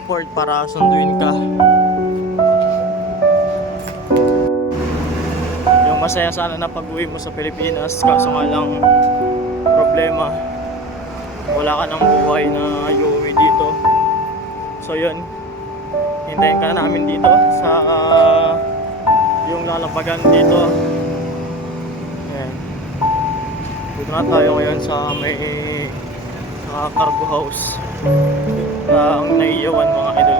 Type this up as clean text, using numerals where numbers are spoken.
airport para sunduin ka. Yung masaya sana na pag-uwi mo sa Pilipinas, kaso nga lang problema, wala ka ng buhay na iuwi dito. So yun, hintayin ka na namin dito sa yung lalapagan dito. Ayan. Dito na tayo ngayon sa may cargo house. Ang naiiwan mga idol